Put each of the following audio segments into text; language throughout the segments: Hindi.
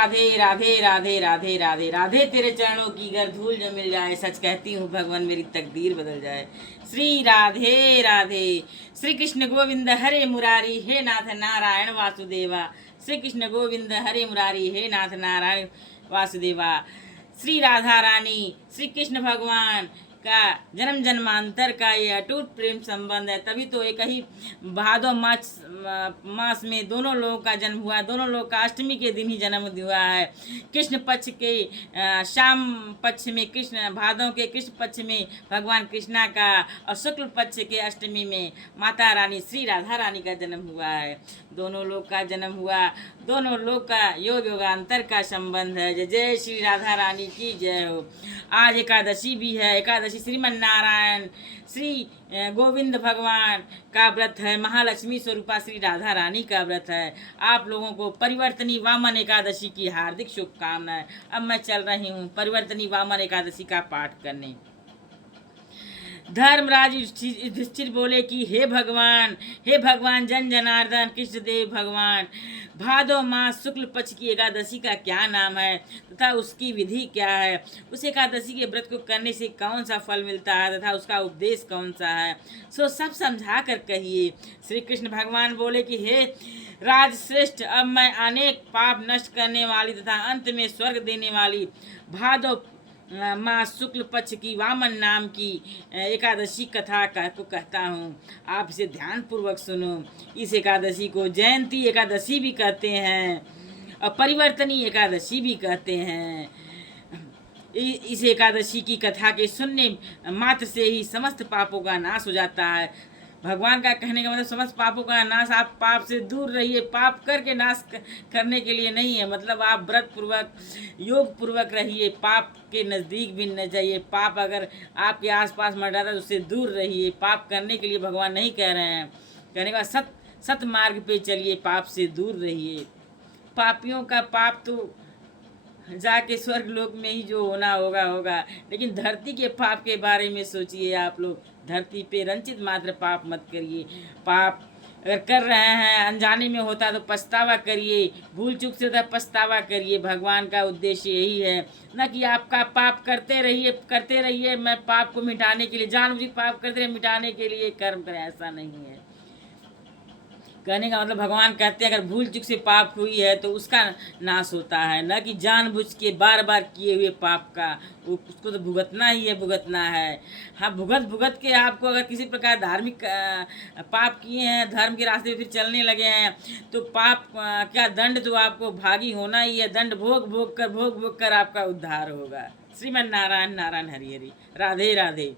राधे राधे राधे राधे राधे राधे तेरे चरणों की अगर धूल जो मिल जाए, सच कहती हूँ भगवान मेरी तकदीर बदल जाए। श्री राधे राधे। श्री कृष्ण गोविंद हरे मुरारी, हे नाथ नारायण वासुदेवा। श्री कृष्ण गोविंद हरे मुरारी, हे नाथ नारायण वासुदेवा। श्री राधा रानी, श्री कृष्ण भगवान का जन्म जन्मांतर का ये अटूट प्रेम संबंध है। तभी तो एक ही भादो मास में दोनों लोगों का जन्म हुआ। दोनों लोग का अष्टमी के दिन ही जन्म हुआ है। कृष्ण पक्ष के शाम पक्ष में कृष्ण, भादों के कृष्ण पक्ष में भगवान कृष्णा का, और शुक्ल पक्ष के अष्टमी में माता रानी श्री राधा रानी का जन्म हुआ है। दोनों लोग का जन्म हुआ, दोनों लोग का योग योगांतर का संबंध है। जय जय श्री राधा रानी की जय हो। आज एकादशी भी है। एकादशी श्रीमन नारायण श्री गोविंद भगवान का व्रत है। महालक्ष्मी स्वरूपा श्री राधा रानी का व्रत है। आप लोगों को परिवर्तनी वामन एकादशी की हार्दिक शुभकामनाएं। अब मैं चल रही हूँ परिवर्तनी वामन एकादशी का पाठ करने। धर्मराज युधिष्ठिर बोले कि हे भगवान जन जनार्दन कृष्ण देव भगवान, भादो मास शुक्ल पक्ष की एकादशी का क्या नाम है तथा उसकी विधि क्या है? उस एकादशी के व्रत को करने से कौन सा फल मिलता है तथा उसका उपदेश कौन सा है? सो सब समझा कर कहिए। श्री कृष्ण भगवान बोले कि हे राजश्रेष्ठ, अब मैं अनेक पाप नष्ट करने वाली तथा अंत में स्वर्ग देने वाली भादो माँ शुक्ल पक्ष की वामन नाम की एकादशी कथा को कहता हूँ। आप इसे ध्यान पूर्वक सुनो। इस एकादशी को जयंती एकादशी भी कहते हैं और परिवर्तनी एकादशी भी कहते हैं। इस एकादशी की कथा के सुनने मात्र से ही समस्त पापों का नाश हो जाता है। भगवान का कहने का मतलब समस्त पापों का नाश। आप पाप से दूर रहिए। पाप करके नाश करने के लिए नहीं है। मतलब आप व्रत पूर्वक योग पूर्वक रहिए। पाप के नज़दीक भी न जाइए। पाप अगर आपके आसपास मर जाता है तो उससे दूर रहिए। पाप करने के लिए भगवान नहीं कह रहे हैं। कहने का सत मार्ग पे चलिए, पाप से दूर रहिए। पापियों का पाप तो जाके स्वर्ग लोक में ही जो होना होगा, लेकिन धरती के पाप के बारे में सोचिए। आप लोग धरती पे रंचित मात्र पाप मत करिए। पाप अगर कर रहे हैं, अनजाने में होता तो पछतावा करिए। भूल चूक से तो पछतावा करिए। भगवान का उद्देश्य यही है, न कि आपका पाप करते रहिए मैं पाप को मिटाने के लिए, जानबूझ पाप करते रहिए मिटाने के लिए कर्म करें, ऐसा नहीं है। कहने का मतलब भगवान कहते हैं अगर भूल चूक से पाप हुई है तो उसका नाश होता है, न कि जानबूझ के बार बार किए हुए पाप का उसको तो भुगतना ही है, भुगतना है। हाँ, भुगत के आपको अगर किसी प्रकार धार्मिक पाप किए हैं, धर्म के रास्ते फिर चलने लगे हैं, तो पाप क्या दंड तो आपको भागी होना ही है। दंड भोग कर आपका उद्धार होगा। श्रीमन नारायण नारायण हरि हरि। राधे राधे।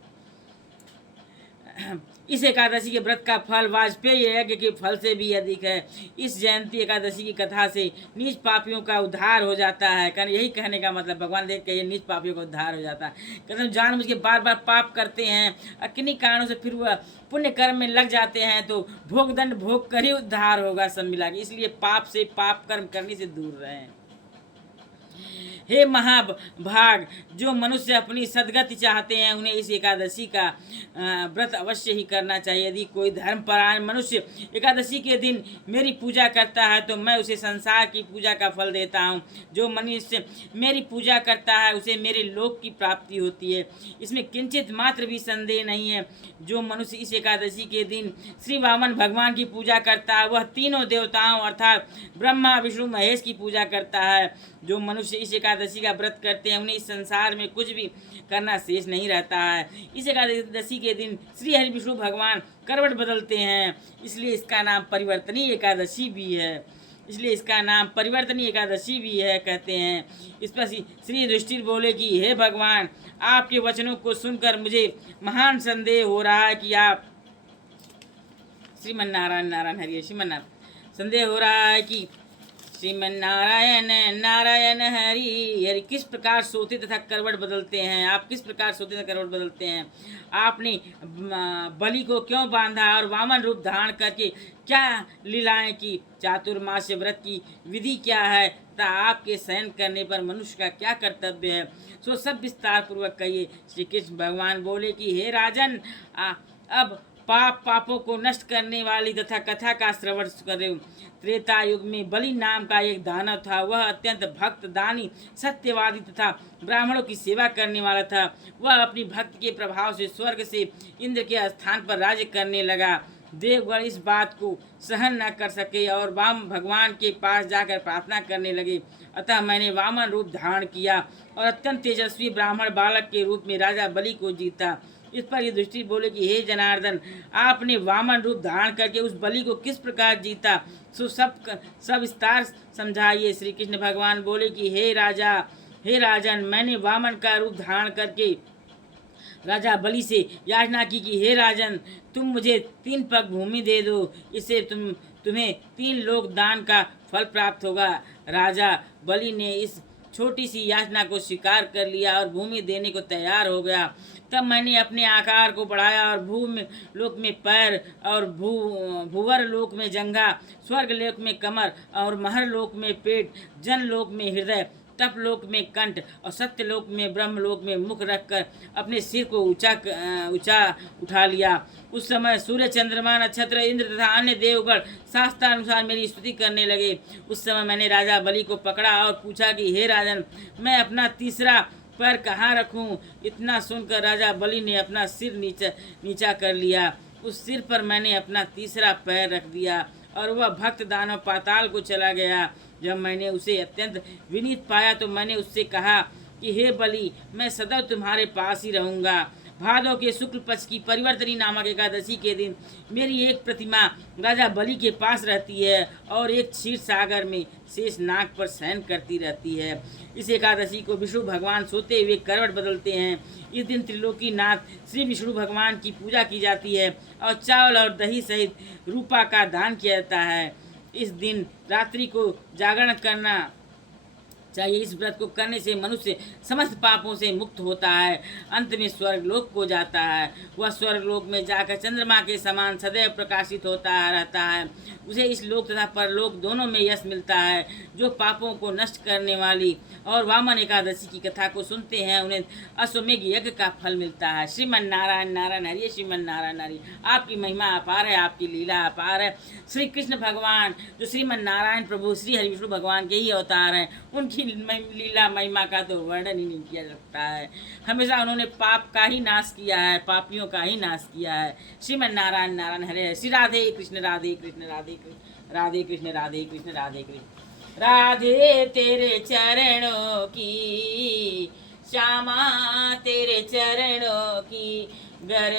इस एकादशी के व्रत का फल वाजपेयी यज्ञ के फल से भी अधिक है। इस जयंती एकादशी की कथा से नीच पापियों का उद्धार हो जाता है। कारण यही कहने का मतलब भगवान देख के नीच पापियों का उद्धार हो जाता है। कहते जानबूझ के बार बार पाप करते हैं और किन्हीं कारणों से फिर वह पुण्य कर्म में लग जाते हैं तो भोग दंड भोग कर ही उद्धार होगा सब मिला के। इसलिए पाप से, पाप कर्म करने से दूर रहें। हे महाभाग, जो मनुष्य अपनी सदगति चाहते हैं उन्हें इस एकादशी का व्रत अवश्य ही करना चाहिए। यदि कोई धर्मपरायण मनुष्य एकादशी के दिन मेरी पूजा करता है तो मैं उसे संसार की पूजा का फल देता हूँ। जो मनुष्य मेरी पूजा करता है उसे मेरे लोक की प्राप्ति होती है। इसमें किंचित मात्र भी संदेह नहीं है। जो मनुष्य इस एकादशी के दिन श्री वामन भगवान की पूजा करता है वह तीनों देवताओं अर्थात ब्रह्मा विष्णु महेश की पूजा करता है। जो मनुष्य इस एकादशी का व्रत करते हैं उन्हें इस संसार में कुछ भी करना शेष नहीं रहता है। इस एकादशी के दिन श्री हरि विष्णु भगवान करवट बदलते हैं, इसलिए इसका नाम परिवर्तनी एकादशी भी है। कहते हैं इस पर श्री युधिष्ठिर बोले कि हे भगवान, आपके वचनों को सुनकर मुझे महान संदेह हो रहा है कि आप श्रीमन नारायण नारायण हरि श्रीमन्नारायण संदेह हो रहा है कि श्रीमन नारायण नारायण हरि हरि किस प्रकार सोते तथा करवट बदलते हैं। आप किस प्रकार सोते तथा करवट बदलते हैं? आपने बलि को क्यों बांधा और वामन रूप धारण करके क्या लीलाएं की? चातुर्मास्य व्रत की विधि क्या है तथा आपके शयन करने पर मनुष्य का क्या कर्तव्य है? सो सब विस्तार पूर्वक कहिए। श्री कृष्ण भगवान बोले कि हे राजन, अब पापों को नष्ट करने वाली तथा कथा का श्रवण करें। त्रेता युग में बलि नाम का एक दानव था। वह अत्यंत भक्त, दानी, सत्यवादी तथा ब्राह्मणों की सेवा करने वाला था। वह अपनी भक्ति के प्रभाव से स्वर्ग से इंद्र के स्थान पर राज्य करने लगा। देवगण इस बात को सहन न कर सके और वाम भगवान के पास जाकर प्रार्थना करने लगे। अतः मैंने वामन रूप धारण किया और अत्यंत तेजस्वी ब्राह्मण बालक के रूप में राजा बलि को जीता। इस पर युधिष्ठिर बोले कि हे जनार्दन, आपने वामन रूप धारण करके उस बलि को किस प्रकार जीता, सो सब विस्तार समझाइए। श्री कृष्ण भगवान बोले कि हे राजन, मैंने वामन का रूप धारण करके राजा बलि से याचना की कि हे राजन, तुम मुझे 3 पग भूमि दे दो, इससे तुम्हें 3 लोक दान का फल प्राप्त होगा। राजा बलि ने इस छोटी सी याचना को स्वीकार कर लिया और भूमि देने को तैयार हो गया। तब मैंने अपने आकार को बढ़ाया और भूमि लोक में पैर और भूवर लोक में जंघा, स्वर्ग लोक में कमर और महर लोक में पेट, जन लोक में हृदय, तप लोक में कंठ और सत्य लोक में ब्रह्म लोक में मुख रखकर अपने सिर को ऊंचा उठा लिया। उस समय सूर्य, चंद्रमा, नक्षत्र, इंद्र तथा अन्य देवगण शास्त्रानुसार मेरी स्तुति करने लगे। उस समय मैंने राजा बलि को पकड़ा और पूछा कि हे राजन, मैं अपना तीसरा पैर कहाँ रखूं? इतना सुनकर राजा बलि ने अपना सिर नीचा कर लिया। उस सिर पर मैंने अपना तीसरा पैर रख दिया और वह भक्त दानव पाताल को चला गया। जब मैंने उसे अत्यंत विनीत पाया तो मैंने उससे कहा कि हे बलि, मैं सदैव तुम्हारे पास ही रहूँगा। भादों के शुक्ल पक्ष की परिवर्तनी नामक एकादशी के दिन मेरी एक प्रतिमा राजा बलि के पास रहती है और एक क्षीर सागर में शेष नाग पर शयन करती रहती है। इस एकादशी को विष्णु भगवान सोते हुए करवट बदलते हैं। इस दिन त्रिलोकी नाथ श्री विष्णु भगवान की पूजा की जाती है और चावल और दही सहित रूपा का दान किया जाता है। इस दिन रात्रि को जागरण करना चाहिए। इस व्रत को करने से मनुष्य समस्त पापों से मुक्त होता है, अंत में स्वर्गलोक को जाता है। वह स्वर्गलोक में जाकर चंद्रमा के समान सदैव प्रकाशित होता रहता है। उसे इस लोक तथा परलोक दोनों में यश मिलता है। जो पापों को नष्ट करने वाली और वामन एकादशी की कथा को सुनते हैं उन्हें अश्वमेघ यज्ञ का फल मिलता है। श्रीमन नारायण नारायण हरि, श्रीमन नारायण हरि। आपकी महिमा अपार है, आपकी लीला अपार है। श्री कृष्ण भगवान जो श्रीमन नारायण प्रभु श्री हरि विष्णु भगवान के ही अवतार हैं, उनकी लीला महिमा का तो वर्णन ही नहीं किया जा सकता है। हमेशा उन्होंने पाप का ही नाश किया है, पापियों का ही नाश किया है। श्रीमन नारायण नारायण हरे। श्री राधे कृष्ण राधे कृष्ण राधे कृष्ण राधे कृष्ण राधे कृष्ण राधे कृष्ण। राधे तेरे चरणों की, श्यामा तेरे चरणों की, गर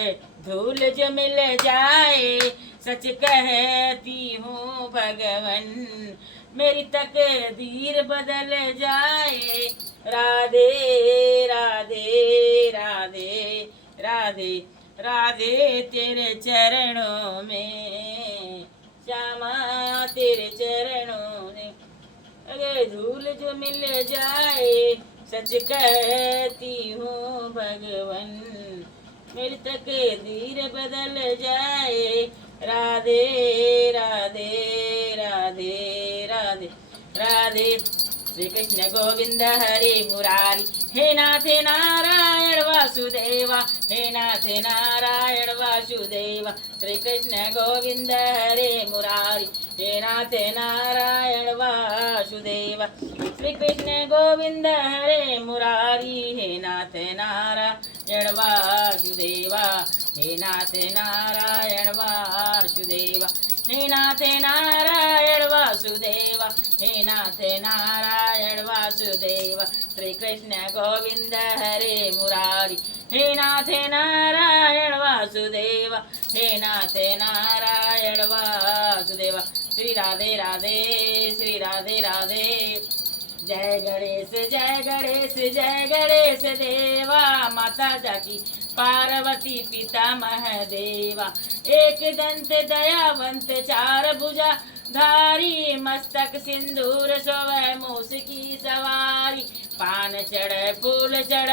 धूल जो मिल जाए सच कहती हूँ भगवन, मेरी तकदीर बदल जाए। राधे राधे राधे राधे राधे तेरे चरणों में, श्यामा तेरे चरणों में, अगर धूल जो मिल जाए सच कहती हूँ भगवन, मेरी तकदीर बदल जाए। राधे राधे राधे राधे राधे। श्री कृष्ण गोविंद हरे मुरारी, हे नाथ नारायण वासुदेवा, हे नाथ नारायण वासुदेवा। श्री कृष्ण गोविंद हरे मुरारी, हे नाथ नारायण वासुदेवा। श्री कृष्ण गोविंद हरे मुरारी, हे नाथ नारायण वासुदेवा, हे नाथ नारायण वासुदेवा, हे नाथ नारायण वासुदेवा, हे नाथ नारायण वासुदेवा। श्री कृष्ण गोविंद हरे मुरारी, हे नाथ नारायण वासुदेवा, हे नाथ नारायण वासुदेवा। श्री राधे राधे, श्री राधे राधे। जय गणेश जय गणेश जय गणेश देवा, माता जाकी पार्वती पिता महादेवा। एक दंत दयावंत चार भुजा धारी, मस्तक सिंदूर सोवै मूस की सवारी। पान चढ़ फूल चढ़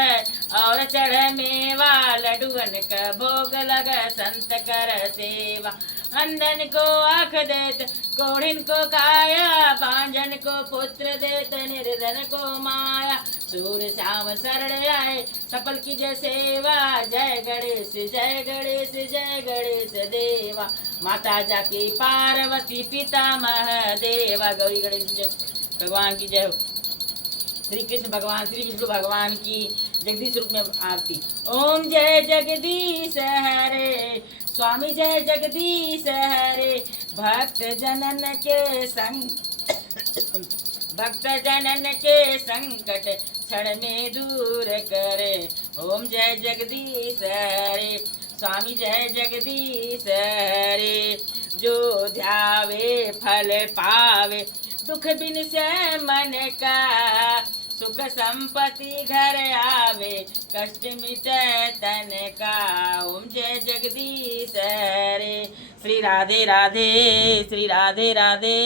और चढ़ मेवा, लडुअन का भोग लग संत कर सेवा। अंधन को आँख देत कोढ़िन को काया, बांझन को पुत्र देत, निर्धन को माया। सूर श्याम शरण आए, सफल की जय सेवा। जय गणेश जय गणेश जय गणेश देवा। माता जाकी पार्वती पिता महादेवा। गौरी गणेश भगवान की जय हो। श्री कृष्ण भगवान श्री विष्णु भगवान की जगदीश रूप में आरती। ओम जय जगदीश हरे, स्वामी जय जगदीश हरे। भक्त जनन के संकट क्षण में दूर करे। ओम जय जगदीश हरे, स्वामी जय जगदीश हरे। जो ध्यावे फल पावे, दुख बिन से मन का। सुख संपत्ति घर आवे, कष्ट मिटे तन का। ओम जय जगदीश हरे। श्री राधे राधे, श्री राधे राधे।